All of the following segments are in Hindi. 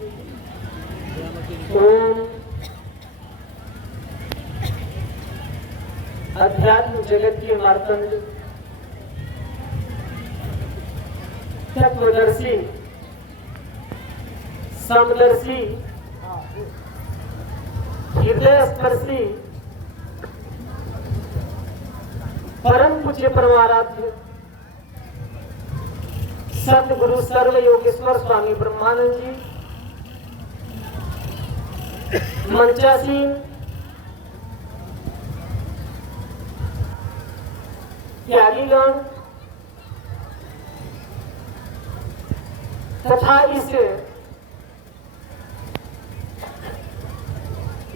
ओम अध्यात्म जगत के मार्तंड तत्वदर्शी समदर्शी हृदय स्पर्शी परम पूज्य परमाराध्य सतगुरु सर्व योगेश्वर स्वामी ब्रह्मानंद जी मंचासीन त्यागीगण तथा इस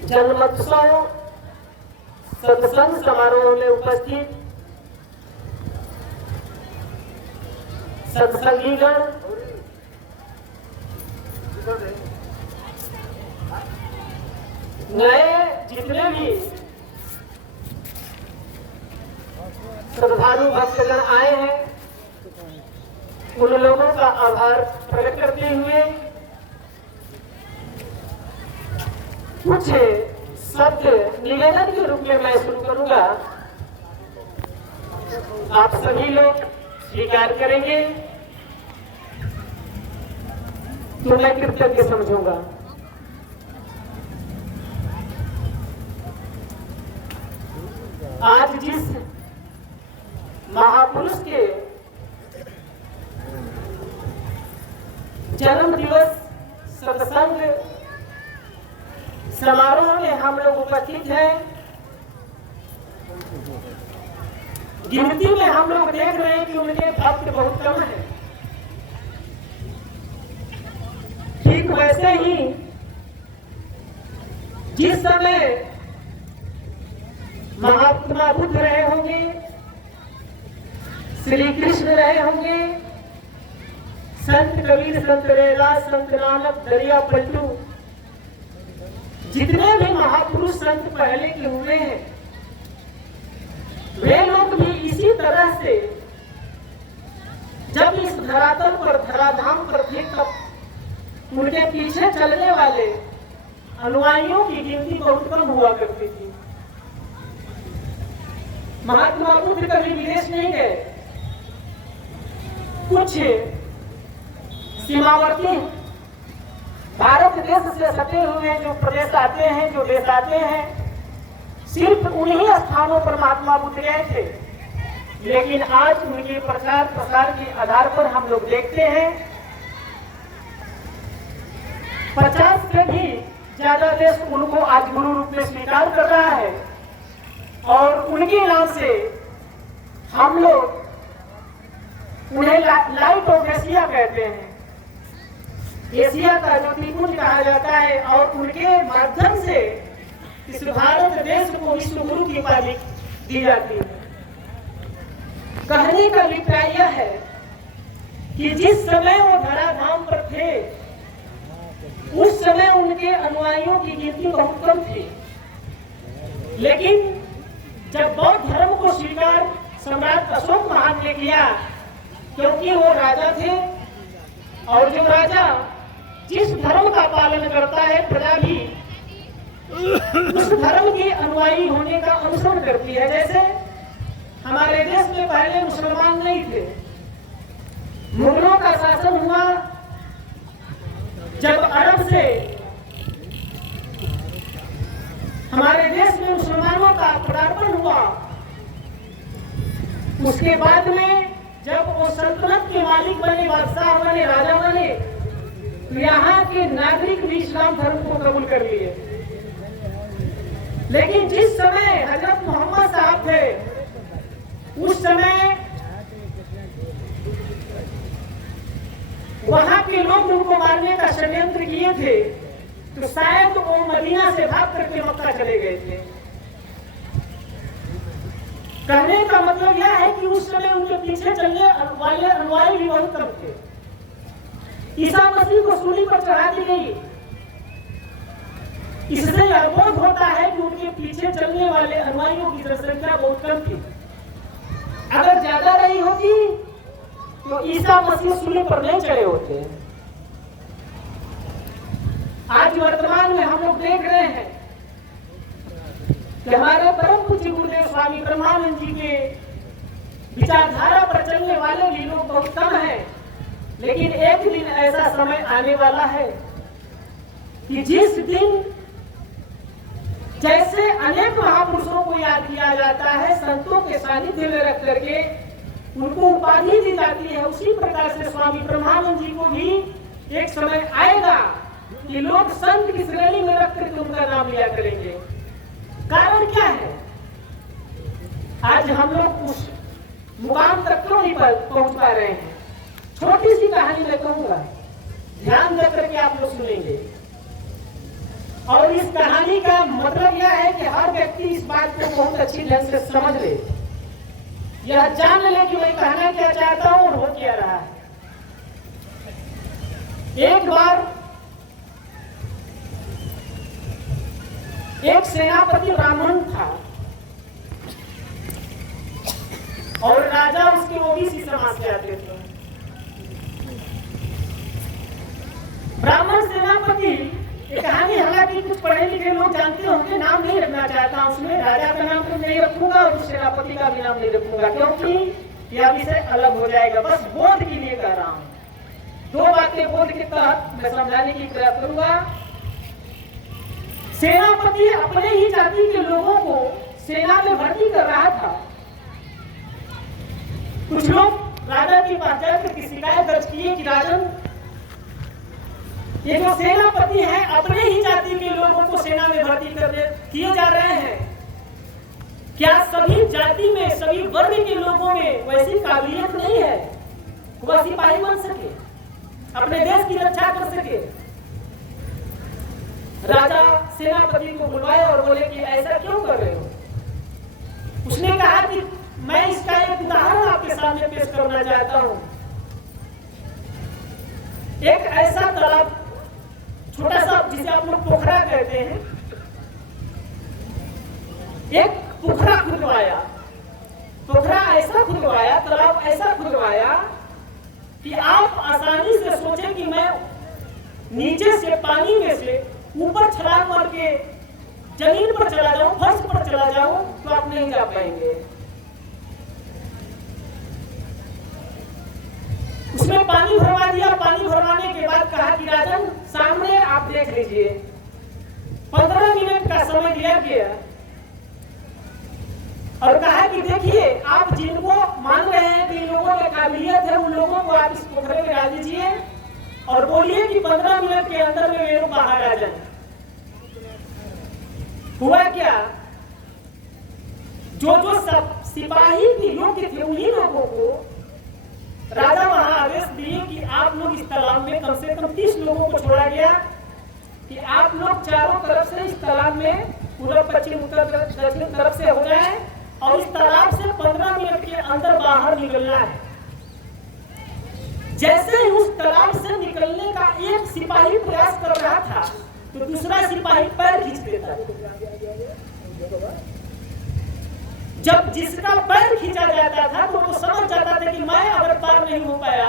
जन्मोत्सव सत्संग समारोह में उपस्थित सत्संगीगण, नए जितने भी श्रद्धालु भक्तगण आए हैं, उन लोगों का आभार प्रकट करते हुए कुछ शब्द निवेदन के रूप में मैं शुरू करूंगा। आप सभी लोग स्वीकार करेंगे तो मैं कृतज्ञ समझूंगा। आज जिस महापुरुष के जन्म दिवस सत्संग समारोह में हम लोग उपस्थित हैं, गिनती में हम लोग देख रहे हैं कि उनके भक्त बहुत कम है। ठीक वैसे ही जिस समय महात्मा बुद्ध रहे होंगे, श्री कृष्ण रहे होंगे, संत कबीर, संत रैदास, संत नानक, दरिया पलटू, जितने भी महापुरुष संत पहले के हुए हैं, वे लोग भी इसी तरह से जब इस धरातल पर धराधाम पर थे तब उनके पीछे चलने वाले अनुयायियों की गिनती बहुत कम हुआ करती थी। महात्मा बुद्ध कभी विदेश नहीं गए। कुछ सीमावर्ती भारत देश से सटे हुए जो प्रदेश आते हैं, जो देश आते हैं, सिर्फ उन्हीं स्थानों पर महात्मा बुद्ध गए थे। लेकिन आज उनके प्रचार प्रसार के आधार पर हम लोग देखते हैं 50 से भी ज्यादा देश उनको आज गुरु रूप में स्वीकार कर रहा है और उनके नाम से हम लोग उन्हें लाइट ऑफ एशिया कहते हैं। एशिया का जो त्रिभुज कहा जाता है और उनके माध्यम से इस भारत देश को विश्व गुरु की उपाधि दी जाती है। कहने का अभिप्राय यह है कि जिस समय वो धराधाम पर थे उस समय उनके अनुयायियों की गिनती बहुत कम थी। लेकिन जब बौद्ध धर्म को स्वीकार सम्राट अशोक महान ने किया, क्योंकि वो राजा थे और जो राजा जिस धर्म का पालन करता है, प्रजा भी उस धर्म के अनुयायी होने का अनुसरण करती है। जैसे हमारे देश में पहले मुसलमान नहीं थे, मुगलों का शासन हुआ, जब अरब से हमारे देश में मुसलमानों का पदार्पण हुआ, उसके बाद में जब वो सल्तनत के मालिक बने, बादशाह बने, राजा बने, तो यहाँ के नागरिक भी इस्लाम धर्म को कबूल कर लिए। लेकिन जिस समय हजरत मोहम्मद साहब थे उस समय वहां के लोग उनको मारने का षड्यंत्र किए थे, तो शायद वो मदीना से भाग करके मक्का चले गए थे। कहने का मतलब यह है कि उस समय उनके पीछे चलने वाले अनुयायी भी बहुत कम थे। ईसा मसीह को सूली पर चढ़ा दी गई, इससे यह बोध होता है कि उनके पीछे चलने वाले अनुयायियों की जनसंख्या बहुत कम थी। अगर ज्यादा रही होती तो ईसा मसीह सूली पर नहीं चढ़े होते। आज वर्तमान में हम लोग देख रहे हैं कि हमारे परम पूज्य गुरुदेव स्वामी ब्रह्मानंद जी के विचारधारा पर चलने वाले भी लोग बहुत कम हैं, लेकिन एक दिन ऐसा समय आने वाला है कि जिस दिन जैसे अनेक महापुरुषों को याद किया जाता है, संतों के सानिध्य में रख करके उनको उपाधि दी जाती है, उसी प्रकार से स्वामी ब्रह्मानंद जी को भी एक समय आएगा कि लोग संत की श्रेणी में रख करके उनका नाम लिया करेंगे। कारण क्या है? आज हम लोग उस मुकाम तक क्यों नहीं पहुंच पा रहे हैं? छोटी सी कहानी मैं कहूंगा, ध्यान देकर के आप लोग सुनेंगे। और इस कहानी का मतलब यह है कि हर व्यक्ति इस बात को बहुत अच्छी ढंग से समझ ले, यह जान ले कि मैं कहना क्या चाहता हूं और हो क्या रहा है। एक बार एक सेनापति ब्राह्मण था और राजा उसके ओबीसी समाज से आते थे। ब्राह्मण सेनापति, ये कहानी हालांकि कुछ पढ़े लिखे लोग जानते होंगे, नाम नहीं रखना चाहता उसमें, राजा का नाम तो नहीं रखूंगा और उस सेनापति का भी नाम नहीं रखूंगा, क्योंकि यह विषय अलग हो जाएगा। बस बोध के लिए कह रहा हूं, दो बातें बोध के तहत मैं समझाने की प्रयास करूंगा। सेनापति अपने ही जाति के लोगों को सेना में भर्ती कर रहा था। कुछ लोग राजा के पास जाकर की शिकायत दर्ज किए कि राजन, ये जो सेनापति है अपने ही जाति के लोगों को सेना में भर्ती करने किए जा रहे हैं, क्या सभी जाति में, सभी वर्ग के लोगों में वैसी काबिलियत नहीं है वह सिपाही बन सके, अपने देश की रक्षा कर सके? राजा सेनापति को बुलवाए और बोले कि ऐसा क्यों कर रहे हो? उसने कहा कि मैं इसका एक उदाहरण आपके सामने पेश करना चाहता हूं। एक ऐसा तालाब, छोटा सा, जिसे आप लोग पोखरा कहते हैं, एक पोखरा खुदवाया, पोखरा ऐसा खुदवाया, तालाब ऐसा खुदवाया कि आप आसानी से सोचें कि मैं नीचे से पानी में से ऊपर छलांग मार के जमीन पर चला जाऊं, फर्श पर चला जाऊं, तो आप नहीं जा पाएंगे। उसमें पानी भरवा दिया। पानी भरवाने के बाद कहा कि राजन, सामने आप देख लीजिए। 15 मिनट का समय दिया गया और कहा कि देखिए, आप जिनको मान रहे हैं कि इन लोगों में काबिलियत है, उन लोगों को आप इस पोखरे में डाल दीजिए और बोलिए कि 15 मिनट के अंदर में वे लोग बाहर आ जाएं। हुआ क्या? जो जो सब सिपाही के योग्य थे उन्हीं लोगों को राजा वहां आदेश दिए कि आप लोग इस तालाब में, कम से कम 30 लोगों को छोड़ा गया कि आप लोग चारों तरफ से इस तालाब में, पूर्व पश्चिम उत्तर दक्षिण तरफ से हो जाए और इस तालाब से 15 मिनट के अंदर बाहर निकलना है। जैसे ही उस तालाब से निकलने का एक सिपाही प्रयास कर रहा था तो दूसरा सिपाही पैर खींच देता। जब जिसका पैर खींचा जाता था तो वो समझ जाता था कि मैं अगर पार नहीं हो पाया,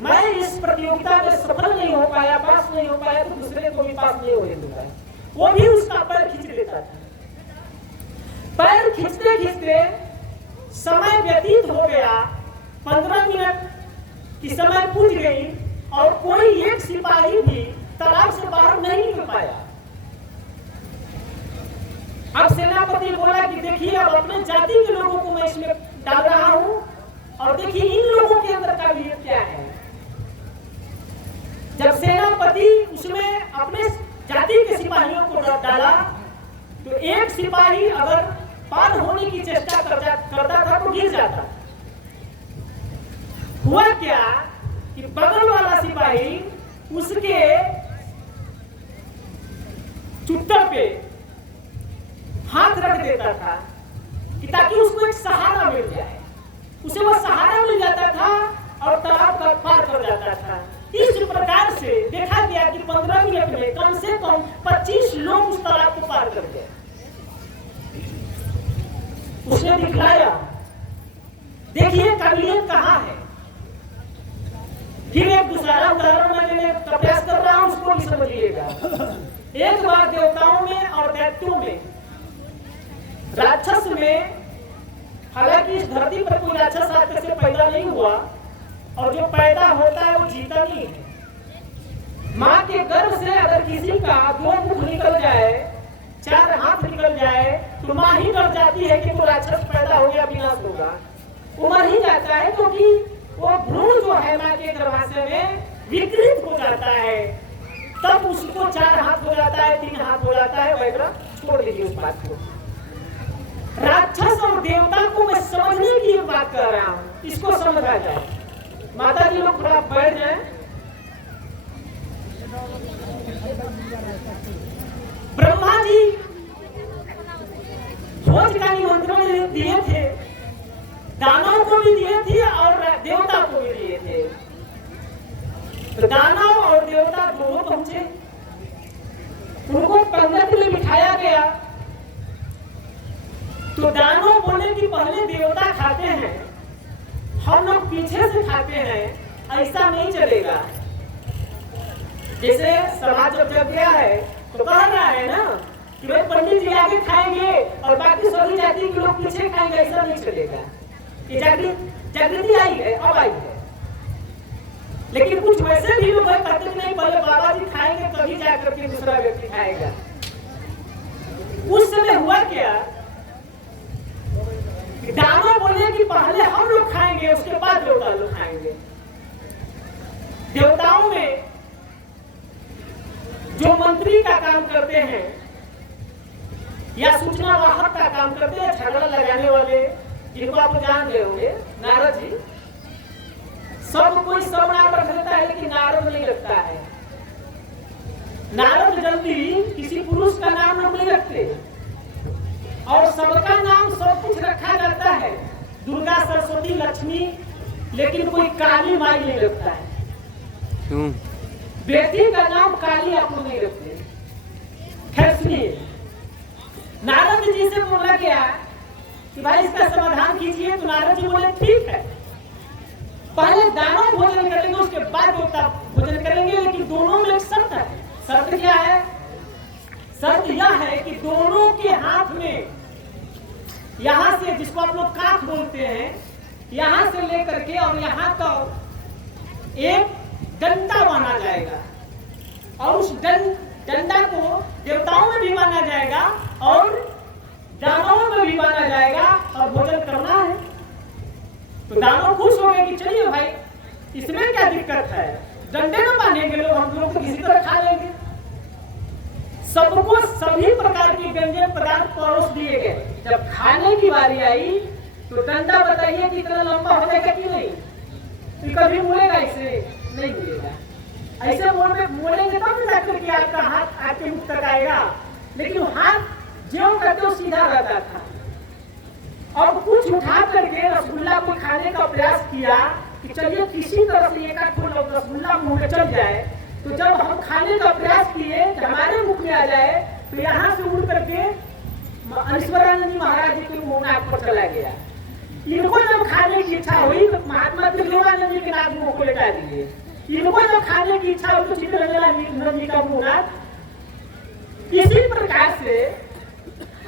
मैं इस प्रतियोगिता में सफल नहीं हो पाया, पास नहीं हो पाया, तो दूसरे को भी पास नहीं होने दूंगा। वो भी उसका पैर खींच लेता था। पैर खींचते खींचते समय व्यतीत हो गया, 15 मिनट की समय पूछ गई और कोई एक सिपाही भी तालाब से बाहर नहीं निकल पाया। अब सेनापति बोला कि देखिए, अब अपने जाति के लोगों को मैं इसमें डाल रहा हूं और देखिए इन लोगों के अंदर काबिलियत क्या है। जब सेनापति उसमें अपने जाति के सिपाहियों को डाला तो एक सिपाही अगर पार होने की चेष्टा करता था तो गिर जाता। हुआ क्या कि बगल वाला सिपाही उसके चुट्टा पे हाथ रख देता था कि ताकि उसको एक सहारा मिल जाए। उसे वो सहारा मिल जाता था और तालाब का पार कर जाता था। इस प्रकार से देखा गया कि 15 मिनट में कम से कम 25 लोग उस तालाब को पार कर गए। उसने दिखलाया, देखिए काबिलियत कहाँ है। फिर एक दूसरा उदाहरण मैं प्रयास कर रहा हूं, उसको भी समझिएगा। चलेगा। एक बार देवताओं में और दैत्यों में, राक्षस में, हालांकि इस धरती पर कोई राक्षस आज तक से पैदा नहीं हुआ, और जो पैदा होता है वो जीता नहीं है। माँ के गर्भ से अगर किसी का 2 मुख निकल जाए, 4 हाथ निकल जाए, तो माँ ही डर जाती है कि तो राक्षस पैदा हो गया, विनाश होगा। वो मर ही जाता है, क्योंकि वो भ्रूण जो है माँ के गर्भाशय में विकृत हो जाता है, तब उसको 4 हाथ हो जाता है, 3 हाथ हो जाता है वगैरह। छोड़ दीजिए उस बात को। राक्षस और देवता को मैं समझने की एक बात कर रहा हूँ, इसको समझा जाए। माता जी लोग थोड़ा बैठ जाए। ब्रह्मा जी भोज का निमंत्रण दिए थे, दानव को भी दिए थे और देवता को भी दिए थे। तो दानव और देवता दोनों पहुंचे, उनको पंगत में बिठाया गया। तो दानव बोले कि पहले देवता खाते हैं, हम लोग पीछे से खाते हैं, ऐसा नहीं चलेगा। जैसे समाज जब जग गया है तो कह रहा है ना कि भाई पंडित जी आगे खाएंगे और बाकी सभी जाति के लोग पीछे खाएंगे, ऐसा नहीं चलेगा। ये जागृति आई है, अब आई है। लेकिन कुछ वैसे भी लोग कहते नहीं, पहले बाबा जी खाएंगे तभी जाकर के दूसरा व्यक्ति खाएगा। उस समय हुआ क्या, दानव बोले कि पहले हम लोग खाएंगे, उसके बाद देवता लोग खाएंगे। देवताओं में जो मंत्री का काम करते हैं या सूचना वाहक का काम करते हैं, झगड़ा लगाने वाले, जिनको आप जान रहे होंगे, नारद जी। सब कोई सब नाम रख लेता है, लेकिन नारद नहीं रखता है। नारद जल्दी किसी पुरुष का नाम नहीं रखते, और सबका नाम सब कुछ रखा जाता है, दुर्गा, सरस्वती, लक्ष्मी, लेकिन कोई काली माई नहीं रखता है। क्यों? बेटी का नाम काली आप लोग नहीं रखते। खैर सुनिए, नारद जी से बोला गया कि भाई इसका समाधान कीजिए। तो नारद जी बोले ठीक है, पहले दानव भोजन करेंगे, उसके बाद देवता भोजन करेंगे, लेकिन दोनों में एक शर्त है। शर्त क्या है? शर्त यह है कि दोनों के हाथ में, यहां से, जिसको आप लोग काख बोलते हैं, यहां से लेकर के और यहां का एक डंडा माना जाएगा, और उस डंडा को देवताओं में भी माना जाएगा और दानवों में भी माना जाएगा, और भोजन करना है। तो दानव खुश हो गए कि चलिए भाई, इसमें क्या दिक्कत है, डंडे में मानेंगे लोग, हम लोग तो किसी तरह खा लेंगे। सबको सभी प्रकार के व्यंजन पदार्थ परोस दिए गए। जब खाने की बारी आई तो डंडा बताइए कितना लंबा हो जाएगा कि नहीं, तो कभी मुड़ेगा, इसे नहीं मुड़ेगा। ऐसे मोड़ेंगे तब ना जाकर के आपका हाथ आपके मुख तक आएगा, लेकिन हाथ ज्यों करते सीधा रहता था। और कुछ उठा करके रसगुल्ला को खाने का प्रयास किया कि चलिए किसी तरह से एक आध रसगुल्ला मुंह में चल जाए। तो जब हम खाने का प्रयास किए कि हमारे मुख में आ जाए, तो यहाँ से उड़ करके ईश्वरानंद महाराज जी के मुंह नाक पर चला गया। इनको जब खाने की इच्छा हुई तो महात्मा त्रिलोकानंद जी के नाक मुंह को लेटा दिए। इनको जब खाने की इच्छा हुई तो चित्रंजन जी का मुंह नाक। इसी प्रकार से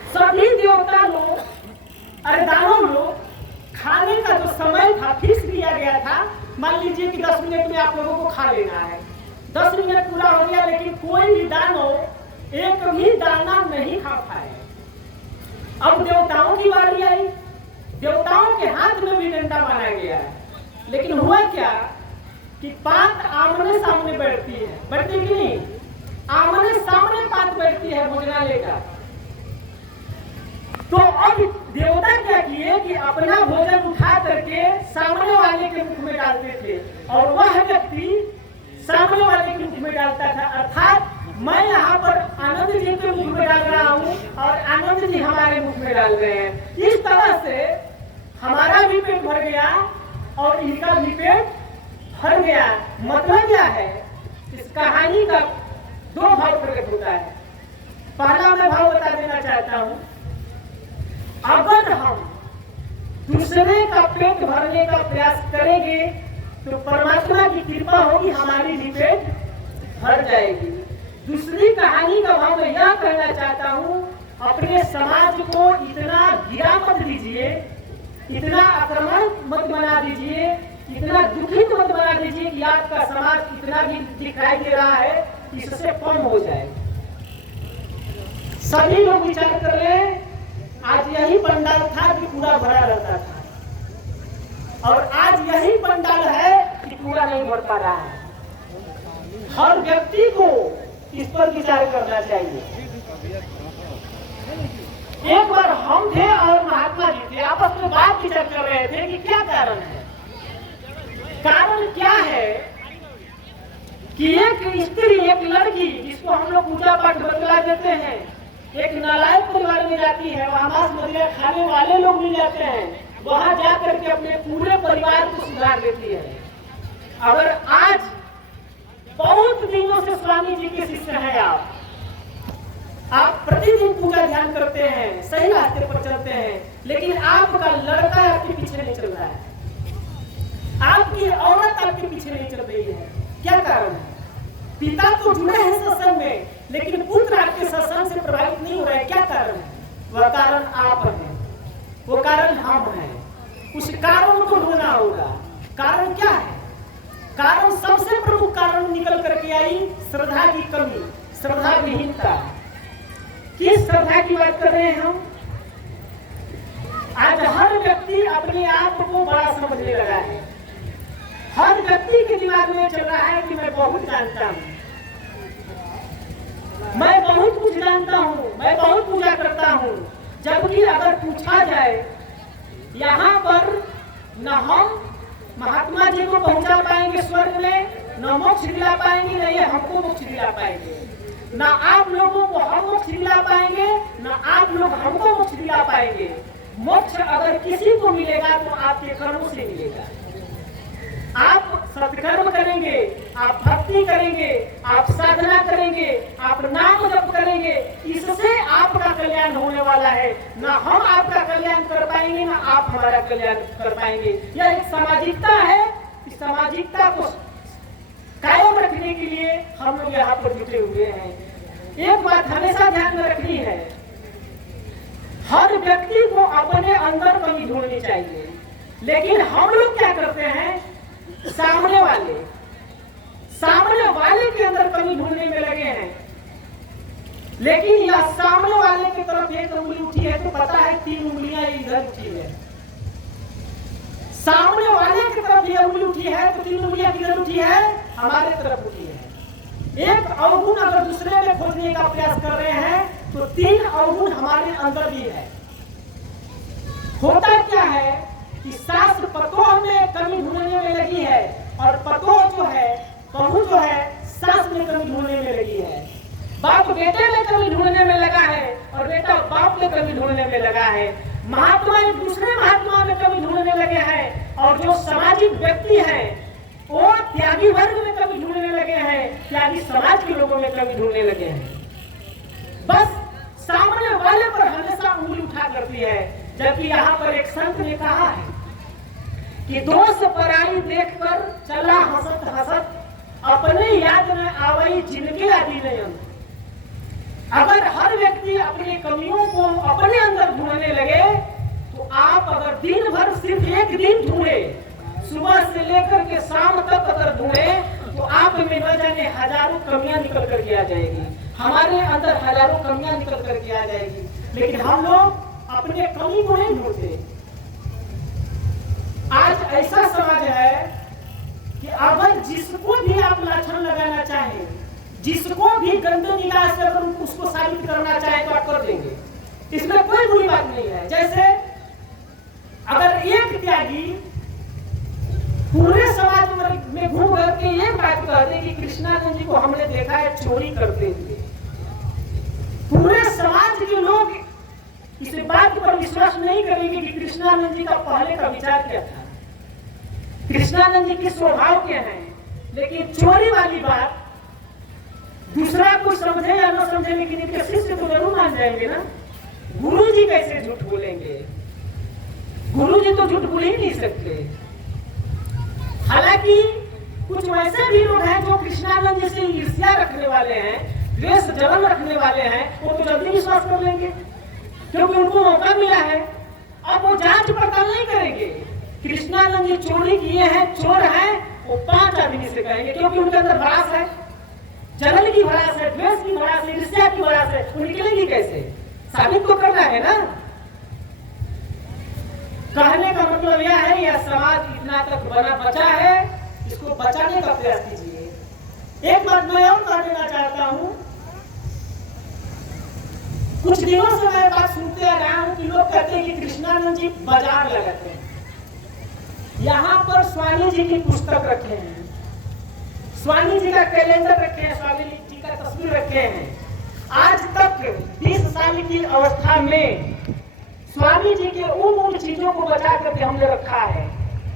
सभी देवता लोग, अरे दानव लोग, खाने का जो समय था फिक्स किया गया था। मान लीजिए कि 10 मिनट में आप लोगों को खा लेना है। 10 मिनट पूरा हो गया, लेकिन कोई भी दानव एक भी दाना नहीं खा पाए। अब देवताओं की बारी आई। देवताओं के हाथ में भी डंडा माना गया है, लेकिन हुआ क्या कि पात आमने सामने बैठती है, बैठती कि नहीं? आमने सामने पात बैठती है भोजनालय का। तो अब देवता क्या किए कि अपना भोजन उठा करके सामने वाले के मुख में डालते थे, और वह व्यक्ति सामने वाले के मुख में डालता था। अर्थात मैं यहाँ पर आनंद जी के मुख में डाल रहा हूँ और आनंद जी हमारे मुख में डाल रहे हैं। इस तरह से हमारा भी पेट भर गया और इनका भी पेट भर गया। मतलब क्या है, इस कहानी का 2 भाव प्रकट होता है। पहला मैं भाव बता देना चाहता हूँ, अगर हम दूसरे का पेट भरने का प्रयास करेंगे तो परमात्मा की कृपा होगी, हमारी भी पेट भर जाएगी। दूसरी कहानी का भाव मैं यह कहना चाहता हूँ, अपने समाज को इतना गिरा मत दीजिए, इतना आक्रमण मत बना दीजिए, इतना दुखित मत बना दीजिए कि आपका समाज इतना भी दिखाई दे रहा है, इससे कम हो जाए। सभी लोग विचार कर ले, आज यही पंडाल था कि पूरा भरा रहता था, और आज यही पंडाल है कि पूरा नहीं भर पा रहा है। हर व्यक्ति को इस पर विचार करना चाहिए। एक बार हम थे और महात्मा जी थे, आपस में बात विचार कर रहे थे कि क्या कारण है। कारण क्या है कि एक स्त्री, एक लड़की जिसको हम लोग पूजा पाठ बतला देते हैं, एक नालायक परिवार में जाती है, वहां मांस मदिरा खाने वाले लोग मिल जाते हैं, वहां जाकर के अपने पूरे परिवार को सुधार देती है। अगर आज बहुत दिनों से स्वामी जी के शिष्य हैं आप प्रतिदिन पूजा ध्यान करते हैं, सही रास्ते पर चलते हैं, लेकिन आपका लड़का आपके पीछे नहीं चल रहा है, आपकी औरत आपके पीछे नहीं चल रही है, क्या कारण है? पिता तो जुड़े हैं सत्संग में, लेकिन पुत्र आपके सत्संग से प्रभावित नहीं हो रहा है, क्या कारण है? वह कारण आप हैं, वो कारण हम हैं। उस कारण को ढूंढना होगा। कारण क्या है? कारण सबसे प्रमुख कारण निकल करके आई श्रद्धा की कमी, श्रद्धा विहीनता। किस श्रद्धा की बात कर रहे हैं हम? आज हर व्यक्ति अपने आप को बड़ा समझने लगा है। हर व्यक्ति के दिमाग में चल रहा है कि मैं बहुत जानता हूँ, मैं बहुत कुछ जानता हूँ, मैं बहुत पूजा करता हूँ। जबकि अगर पूछा जाए, यहाँ पर न हम महात्मा जी को पहुंचा पाएंगे स्वर्ग में, न मोक्ष दिला पाएंगे, न ये हमको मोक्ष दिला पाएंगे, न आप लोगों को हम मोक्ष दिला पाएंगे, न आप लोग हमको मोक्ष दिला पाएंगे। मोक्ष अगर किसी को मिलेगा तो आपके कर्मों से मिलेगा। आप सत्कर्म करेंगे, आप भक्ति करेंगे, आप साधना करेंगे, आप नाम जप करेंगे, इससे आपका कल्याण होने वाला है। ना हम आपका कल्याण कर पाएंगे, ना आप हमारा कल्याण कर पाएंगे। यह एक सामाजिकता है। इस सामाजिकता को कायम रखने के लिए हम लोग यहाँ पर जुटे हुए हैं। एक बात हमेशा ध्यान में रखनी है, हर व्यक्ति को अपने अंदर कमी ढूंढनी चाहिए, लेकिन हम लोग क्या करते हैं, सामने वाले के अंदर कमी ढूंढने में लगे हैं। लेकिन यह सामने वाले की तरफ एक उंगली उठी है तो पता है 3 उंगलियां इधर उठी है। सामने वाले की तरफ यह उंगली उठी है तो 3 उंगलियां किधर उठी है, हमारे तरफ उठी है। एक अवगुण अगर दूसरे में खोजने का प्रयास कर रहे हैं तो 3 अवगुण हमारे अंदर भी है। होता क्या है कि सास पतोह में कमी ढूंढने में लगी है, और पतोह जो है, बहू जो है, सास में कमी ढूंढने में लगी है। बाप बेटे में कमी ढूंढने में लगा है, और बेटा बाप में कमी ढूंढने में लगा है। महात्मा एक दूसरे महात्मा में कमी ढूंढने लगे हैं, और जो सामाजिक व्यक्ति हैं वो त्यागी वर्ग में कमी ढूंढने लगे हैं, त्यागी समाज के लोगों में कमी ढूंढने लगे हैं। बस सामने वाले पर हमेशा उंगली उठा करती है। जबकि यहाँ पर एक संत ने कहा है कि दोष पराई देखकर चला हंसत हंसत, अपने याद में आवई जिनके आदि नयन। अगर हर व्यक्ति अपनी कमियों को अपने अंदर ढूंढने लगे तो आप अगर दिन भर सिर्फ एक दिन ढूंढे, सुबह से लेकर के शाम तक अगर ढूंढे, तो आप में न जाने हजारों कमियां निकल करके आ जाएगी, हमारे अंदर हजारों कमियां निकल करके आ जाएगी। लेकिन हम लोग अपने कमी को नहीं ढूंढते। आज ऐसा समाज है कि अगर जिसको भी आप लाछन लगाना चाहें, जिसको भी गंदे निगाह से अगर उसको साबित करना चाहे तो आप कर देंगे, इसमें कोई बुरी बात नहीं है। जैसे अगर एक त्यागी पूरे समाज में घूम करके एक बात कहते कि कृष्णानंद जी को हमने देखा है चोरी करते हुए, पूरे समाज के लोग इस बात पर विश्वास नहीं करेंगे कि कृष्णानंद जी का पहले का विचार क्या था, कृष्णानंद जी के स्वभाव क्या है। लेकिन चोरी वाली बात दूसरा कोई समझे या न समझे, लेकिन इनके शिष्य तो जरूर मान जाएंगे ना। गुरु जी कैसे झूठ बोलेंगे? गुरु जी तो झूठ बोल ही नहीं सकते। हालांकि कुछ वैसे भी लोग हैं जो कृष्णानंद जी से ईर्ष्या रखने वाले हैं, द्वेष जलन रखने वाले हैं वो तो जल्दी विश्वास कर लेंगे, क्योंकि उनको मौका मिला है। अब वो जांच पड़ताल नहीं करेंगे। कृष्णानंद जी चोरी किए हैं, चोर हैं, वो 5 आदमी से कहेंगे, क्योंकि उनके अंदर भड़ास है, जलन की भड़ास है, द्वेष की भड़ास है, ईर्ष्या की भड़ास है। वो निकलेगी कैसे? साबित तो करना है ना। कहने का मतलब यह है, यह समाज इतना तक बना बचा है, इसको बचाने का प्रयास कीजिए। एक बात मैं और कह देना चाहता हूं, कुछ दिनों से मैं बात सुनते आ रहा हूं कि लोग कहते हैं कि कृष्णानंद जी बाजार लगाते हैं। यहाँ पर स्वामी जी की पुस्तक रखे हैं, स्वामी जी का कैलेंडर रखे हैं, स्वामी जी का तस्वीर रखे हैं। आज तक 20 साल की अवस्था में स्वामी जी के उन चीजों को बचा करके हमने रखा है,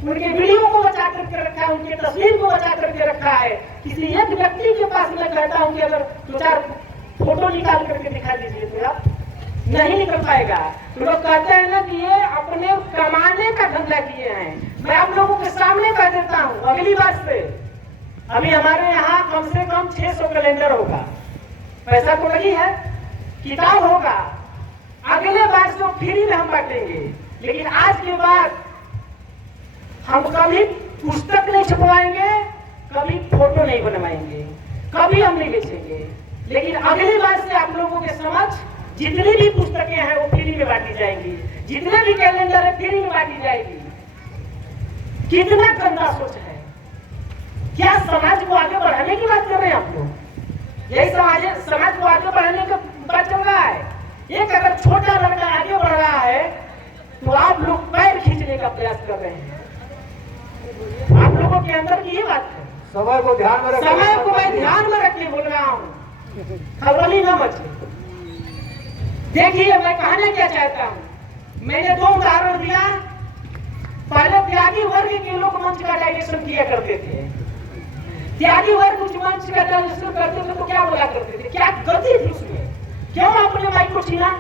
उनके वीडियो को बचा करके रखा है, उनकी तस्वीर को बचा करके रखा है। किसी एक व्यक्ति के पास मैं कहता हूं कि अगर 2-4 फोटो निकाल करके दिखा दीजिए तो आप नहीं निकल पाएगा। तो लोग कहते हैं ना कि ये अपने कमाने का धंधा किए हैं। मैं आप लोगों के सामने कह देता हूं, अगली बार से अभी हमारे यहाँ कम से कम 600 कैलेंडर होगा, पैसा तो लगी है, किताब होगा, अगले बार से फ्री में हम बांटेंगे। लेकिन आज के बाद हम कभी पुस्तक नहीं छपवाएंगे, कभी फोटो नहीं बनवाएंगे, कभी हम नहीं बेचेंगे। लेकिन अगली बार से आप लोगों के समझ जितनी भी पुस्तकें हैं वो फ्री में बांटी जाएंगी, जितने भी कैलेंडर है फ्री में बांटी जाएगी। कितना गंदा सोच है। क्या समाज को आगे बढ़ाने की बात कर रहे हैं आप लोग? यही समाज को आगे बढ़ाने की बात चल रहा है। एक अगर छोटा लड़का आगे बढ़ रहा है तो आप लोग पैर खींचने का प्रयास कर रहे हैं। आप लोगों के अंदर की ये बात है। समय को ध्यान में रख के बोल रहा हूँ, खबरली न मचे। देखिए मैं कहना क्या चाहता हूँ, मैंने 2 उदाहरण दिया। पहले त्यागी वर्ग के लोग मंच का डायरेक्शन किया करते थे, त्यागी वर्ग उस मंच का डायरेक्शन करते थे तो क्या बोला करते थे, क्या गलती थी उसमें, क्यों अपने माइक को छीना?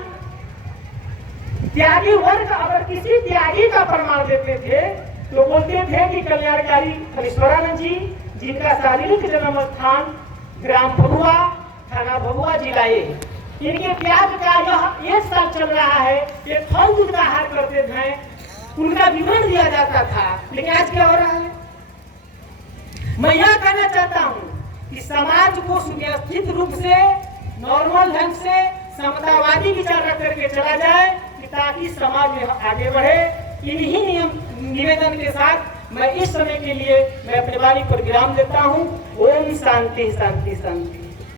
त्यागी वर्ग अगर किसी त्यागी का प्रमाण देते थे तो बोलते थे कि कल्याणकारी हरीश्वरानंद जी, जिनका शारीरिक जन्म स्थान ग्राम भभुआ, थाना भभुआ, जिला ए, इनके त्याग का यह 1 साल चल रहा है। ये फल दूध का आहार करते थे, उनका विवरण दिया जाता था। लेकिन आज क्या हो रहा है? मैं यह कहना चाहता हूँ कि समाज को सुव्यवस्थित रूप से, नॉर्मल ढंग से, समतावादी विचार रख करके चला जाए कि ताकि समाज में आगे बढ़े। इन्हीं निवेदन के साथ मैं इस समय के लिए मैं अपने वाणी पर विराम देता हूँ। ओम शांति शांति शांति।